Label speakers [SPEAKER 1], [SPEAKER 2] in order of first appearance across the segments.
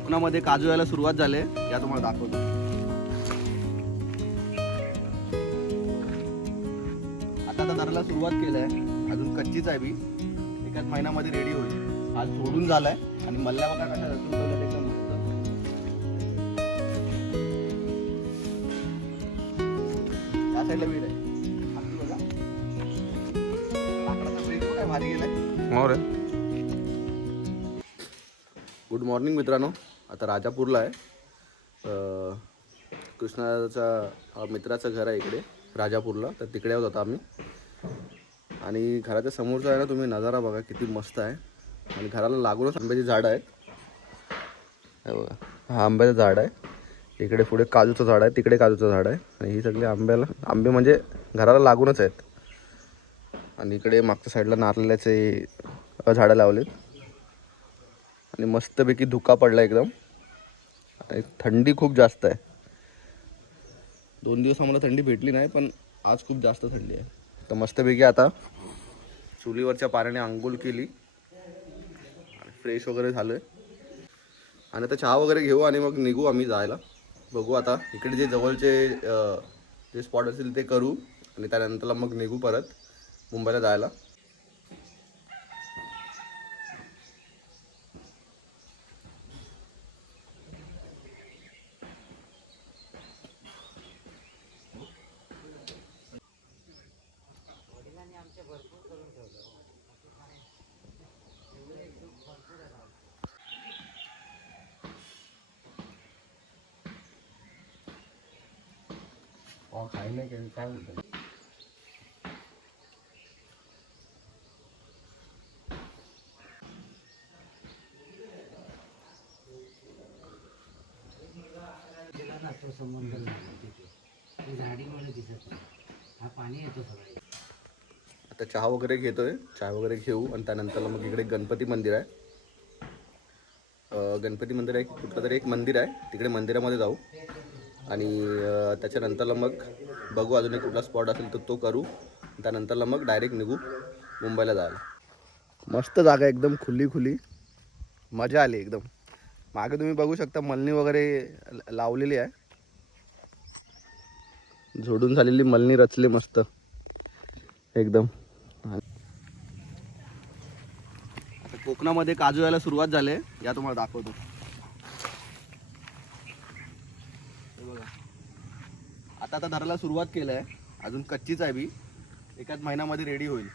[SPEAKER 1] कोकणामध्ये काजू यायला सुरुवात झाली आहे. या तुम्हाला दाखवतो. आता आता धरायला सुरुवात केलंय. अजून कच्चीच आहे बी. एकाच महिन्यामध्ये रेडी होईल. आज सोडून झालाय. आणि मल्ल्या बघा कशा रचून एकदम साईडला आहे भारी गेलाय. गुड मॉर्निंग मित्रांनो. आता राजापूरला आहे. कृष्णाचा मित्राचं घर आहे इकडे राजापूरला. तर तिकडे आहोत आता आम्ही. आणि घराच्या समोरचा आहे ना तुम्ही नजारा बघा किती मस्त आहे. आणि घराला लागूनच आंब्याची झाडं आहेत. बघा हा आंब्याचं झाड आहे. इकडे पुढे काजूचं झाड आहे तिकडे काजूचं झाड आहे. आणि ही सगळी आंब्याला आंबे म्हणजे घराला लागूनच आहेत. आणि इकडे मागच्या साईडला नारळाचे झाडं लावलेत. आणि मस्तपैकी धुका पडला एकदम. आणि थंडी खूप जास्त आहे. दोन दिवस आम्हाला थंडी भेटली नाही पण आज खूप जास्त थंडी आहे. तर मस्तपैकी आता चुलीवरच्या पाण्याने आंघोळ केली. आणि फ्रेश वगैरे झालं आणि आता चहा वगैरे घेऊ आणि मग निघू आम्ही जायला. बघू आता इकडे जे जवळचे जे स्पॉट असतील ते करू. आणि त्यानंतर मग निघू परत मुंबईला जायला.
[SPEAKER 2] तिला ना तो संबंध नाही तिथे झाडीमुळे दिसत नाही हा पाणी येतो सगळं
[SPEAKER 1] आता चहा वगैरे घेतोय. चहा वगैरे घेऊ आणि त्यानंतर मग इकडे गणपती मंदिर आहे. अं, गणपती मंदिर आहे कुठलं तरी एक मंदिर आहे. तिकडे मंदिरामध्ये जाऊ. आणि त्याच्यानंतरला मग बघू अजून एक कुठला स्पॉट असेल तर तो करू. त्यानंतरला मग डायरेक्ट निघू मुंबईला जायला. मस्त जागा एकदम खुली खुली. मजा आली एकदम. मागे तुम्ही बघू शकता मलनी वगैरे लावलेली आहे. झोडून झालेली मलनी रचली मस्त. एकदम. आता कोकणामध्ये काजू यायला सुरुवात झाली आहे. या तुम्हाला दाखवतो हे बघा आता आता धरायला सुरुवात केलं आहे अजून कच्चीच आहे बी. एकाच महिन्यामध्ये रेडी होईल.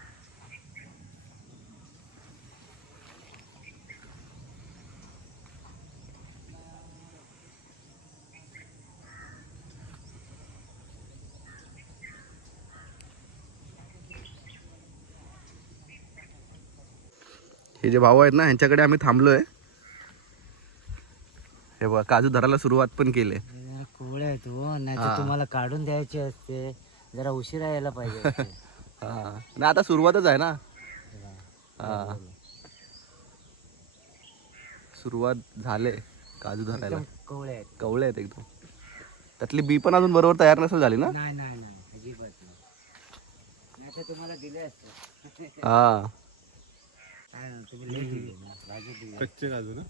[SPEAKER 1] हे जे भाऊ आहेत ना ह्यांच्याकडे आम्ही थांबलोय. हे बघा काजू धरायला सुरुवात पण केली आहे.
[SPEAKER 2] जरा कोवळ्या आहेत हो नाही. तर तुम्हाला काढून द्यायची असते. जरा उशिरा यायला पाहिजे असते.
[SPEAKER 1] हा. नाही आता सुरुवातच आहे ना. हा सुरुवात झाले काजू धरायला.
[SPEAKER 2] एकदम कोवळ्या आहेत.
[SPEAKER 1] कवळे आहेत एकदम. त्यातली बी पण अजून बरोबर तयार नसेल झाली ना?
[SPEAKER 2] नाही नाही नाही. अजिबात नाही. नाही तर तुम्हाला दिले असते.
[SPEAKER 1] हा.
[SPEAKER 2] काय ना, तुम्ही late दिले ना. राजू दिले.
[SPEAKER 3] कच्चे काजू ना?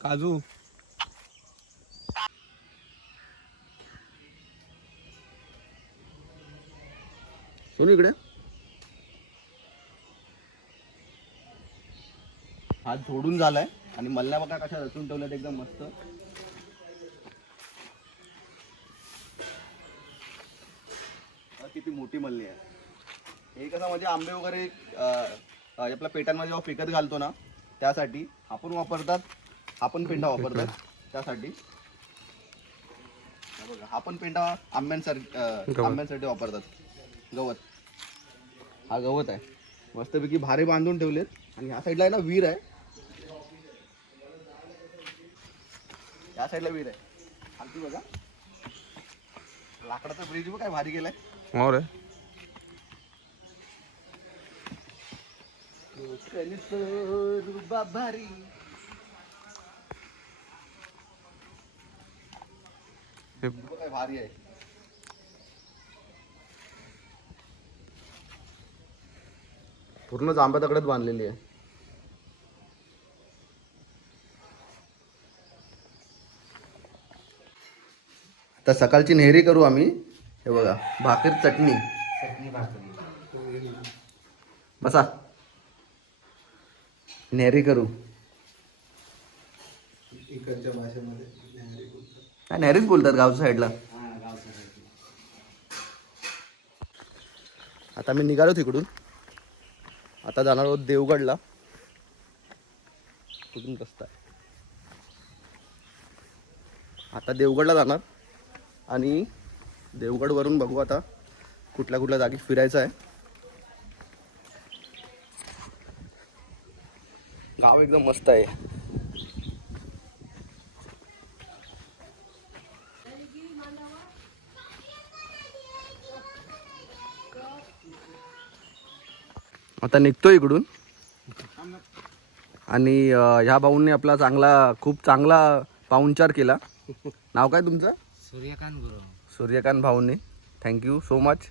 [SPEAKER 3] काजू.
[SPEAKER 1] सोनू इकडे. हात झोडून झालाय आणि मल्ल्या बघा कशा रचून ठेवल्यात एकदम मस्त. किती मोठी मल्ली आहे. हे कसं म्हणजे आंबे वगैरे आपल्या पेटांमध्ये जेव्हा पिकत घालतो ना त्यासाठी आपण वापरतात आपण पेंडा वापरतात त्यासाठी. हा बघा हा पण पेंडा आंब्यांसाठी आंब्यांसाठी वापरतात. गवत. हा गवत आहे. मस्तपैकी भारे बांधून ठेवलेत. आणि ह्या साईडला आहे ना विहीर आहे. या साईडला विहीर आहे. खालती बघा. लाकडाचा ब्रिज बघ काय भारी गेलाय
[SPEAKER 3] मोर आहे.
[SPEAKER 1] भारी
[SPEAKER 3] हे
[SPEAKER 1] काय भारी आहे. पूर्ण जांबा दगडात बांधलेली आहे. आता सकाळची नेहरी करू आम्ही. हे बघा भाकर चटणी. बसा. नेहरी करू. इकडच्या नेहरीच बोलतात गावच्या साईडला आता मी निघालो तिकडून. आता जाणार आहोत देवगडला. कुठून रस्ता आहे? आता देवगडला जाणार. आणि देवगडवरून बघू आता कुठल्या कुठल्या जागी फिरायचं आहे. गाव एकदम मस्त आहे. आता निघतो इकडून. आणि ह्या भाऊंनी आपला चांगला खूप चांगला पाहुणचार केला. नाव काय तुमचं?
[SPEAKER 2] सूर्यकांत गुरु
[SPEAKER 1] सूर्यकांत भाऊंनी. थँक्यू सो मच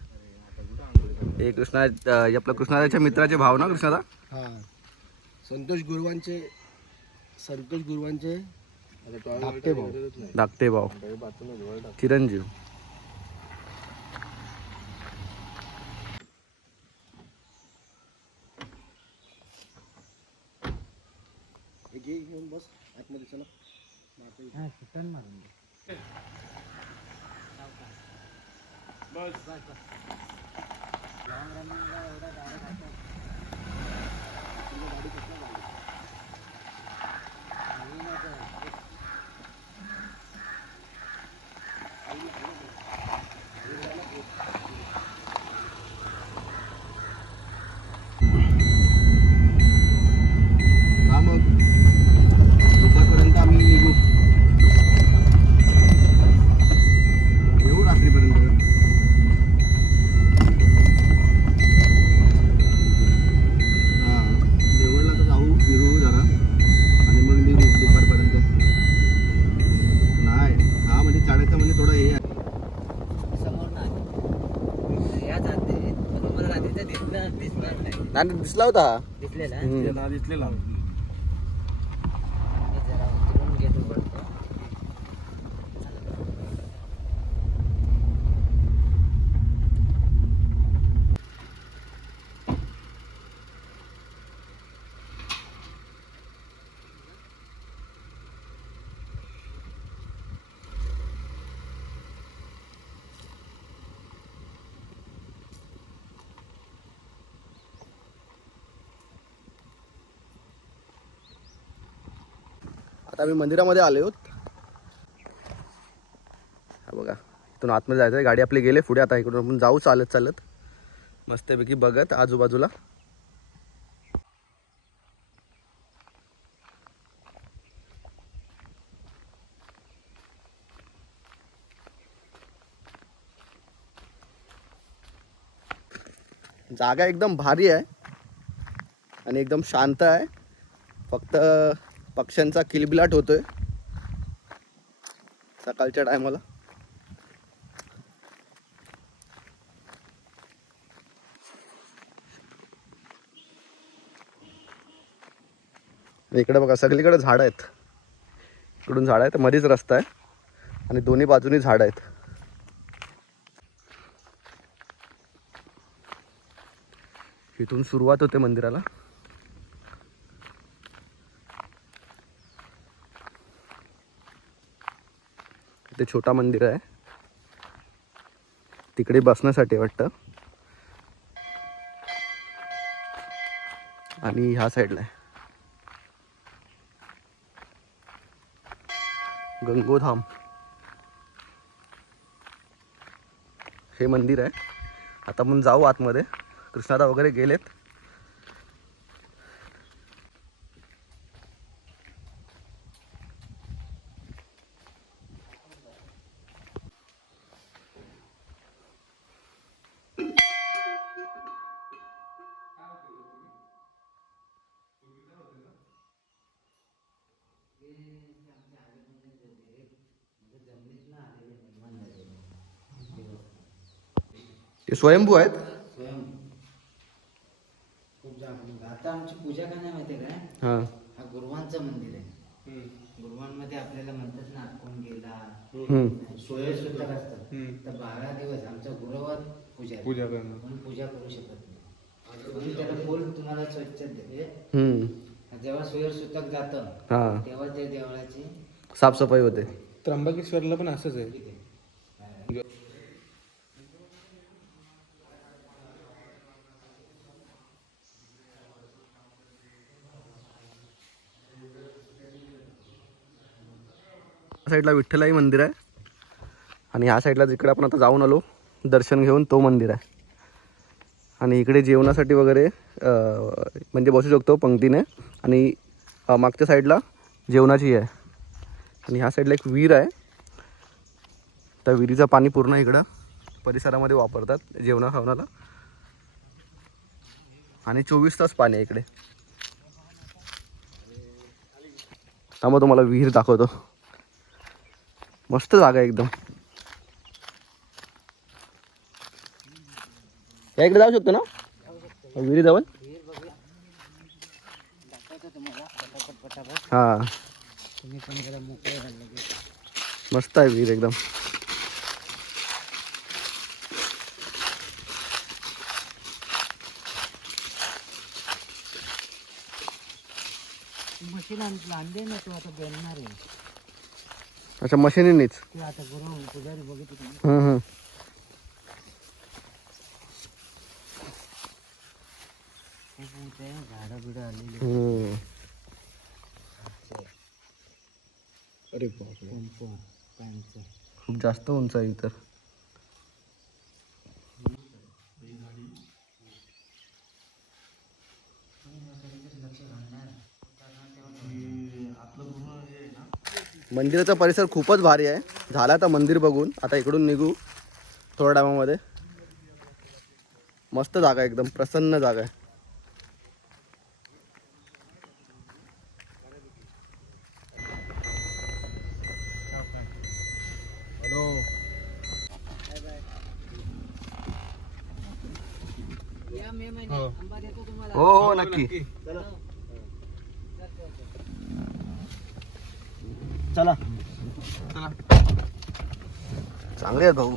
[SPEAKER 1] हे कृष्णा अं, हे आपलं कृष्णाच्या मित्राचे भाव ना कृष्णादा?
[SPEAKER 4] हा. संतोष गुरुवांचे संतोष गुरुवांचे धाकटे भाऊ.
[SPEAKER 1] धाकटे भाऊ. चिरंजीव
[SPEAKER 4] हे घे घेऊन बस आतमध्ये चला.
[SPEAKER 2] हा सुटन मारून दे.
[SPEAKER 1] हा मग दुपारपर्यंत आम्ही निघू येऊ रात्रीपर्यंत हां देवळला तर जाऊ फिरू जरा आणि मग निघू दुपारपर्यंत नाही हा म्हणजे चाळायचं म्हणजे थोडं हे आहे
[SPEAKER 2] समोर नाही या जाते बरोबर रात्रीचं दिसणार दिसणार नाही
[SPEAKER 1] नाही दिसला होता.
[SPEAKER 2] दिसलेला.
[SPEAKER 3] दिसलेला
[SPEAKER 1] आता आम्ही मंदिरामध्ये आले आहोत. हा बघा इथून आतमध्ये जायचं आहे गाडी आपली गेले पुढे आता इकडून आपण जाऊ चालत चालत. मस्तपैकी बघत आजूबाजूला. जागा एकदम भारी आहे आणि एकदम शांत आहे. फक्त पक्ष्यांचा किलबिलाट होतोय. सकाळच्या टायमाला. इकडे बघा सगळीकडे झाडं आहेत. इकडून झाडं आहेत मध्येच रस्ता आहे. आणि दोन्ही बाजूनी झाडं आहेत. इथून सुरुवात होते मंदिराला. इथे छोटा मंदिर आहे. तिकडे बसण्यासाठी वाटतं. आणि ह्या साईडला आहे. गंगोधाम. हे मंदिर आहे. आता आपण जाऊ आतमध्ये. कृष्णादा वगैरे गेलेत. ते स्वयंभू आहेत.
[SPEAKER 2] स्वयं खूप जाग आता आमची पूजा काय नाही माहिती आहे काय?
[SPEAKER 1] हां.
[SPEAKER 2] हा गुरुवांचं मंदिर आहे. गुरुवांमध्ये आपल्याला म्हणतात ना कोण गेला.
[SPEAKER 1] हम्म.
[SPEAKER 2] सोय सुद्धा असतात. तर बारा दिवस आमच्या गुरुवार पूजा आहे.
[SPEAKER 3] पूजा करणं.
[SPEAKER 2] पूजा करू शकत नाही. म्हणून त्याला फुल तुम्हाला स्वच्छ दे
[SPEAKER 1] हम्म.
[SPEAKER 2] जेव्हा सूर्य सुतक जातं
[SPEAKER 1] हा.
[SPEAKER 2] तेव्हा त्या देवळाची
[SPEAKER 1] साफसफाई होते.
[SPEAKER 3] त्र्यंबकेश्वरला पण असंच आहे.
[SPEAKER 1] साईडला विठ्ठलाई मंदिर आहे. आणि ह्या साईडला जिकडे आपण आता जाऊन आलो दर्शन घेऊन तो मंदिर आहे. आणि इकडे जेवणासाठी वगैरे म्हणजे बसू शकतो पंक्तीने. आणि मागच्या साईडला जेवणाची आहे. आणि ह्या साईडला एक विहीर आहे. त्या विहिरीचं पाणी पूर्ण इकडं परिसरामध्ये वापरतात जेवणा खावणाला. आणि चोवीस तास पाणी आहे इकडे. त्यामुळे तुम्हाला विहीर दाखवतो. मस्त जागा एकदम. या इकडे जाऊ शकतो ना? विहिरी जवळ? हा. मस्त आहे विहीर एकदम.
[SPEAKER 2] मशीन आणले ना तू आता बनणार आहे.
[SPEAKER 1] अच्छा मशिनीनीच.
[SPEAKER 2] ते आता गुरु पुजारी बघितलं तुम्ही.
[SPEAKER 1] हं, हं.
[SPEAKER 2] खूप झाडं बिडं आलेली
[SPEAKER 1] हं.
[SPEAKER 3] अरे
[SPEAKER 1] जास्त उंच आहे इतर मंदिराचा परिसर खूपच भारी आहे. झाला आता मंदिर बघून. आता इकडून निघू थोड्या टायमामध्ये. मस्त जागा आहे एकदम. प्रसन्न जागा आहे.
[SPEAKER 2] तुम्हाला
[SPEAKER 1] हो हो नक्की.
[SPEAKER 4] चला
[SPEAKER 1] चांगले आहेत भाऊ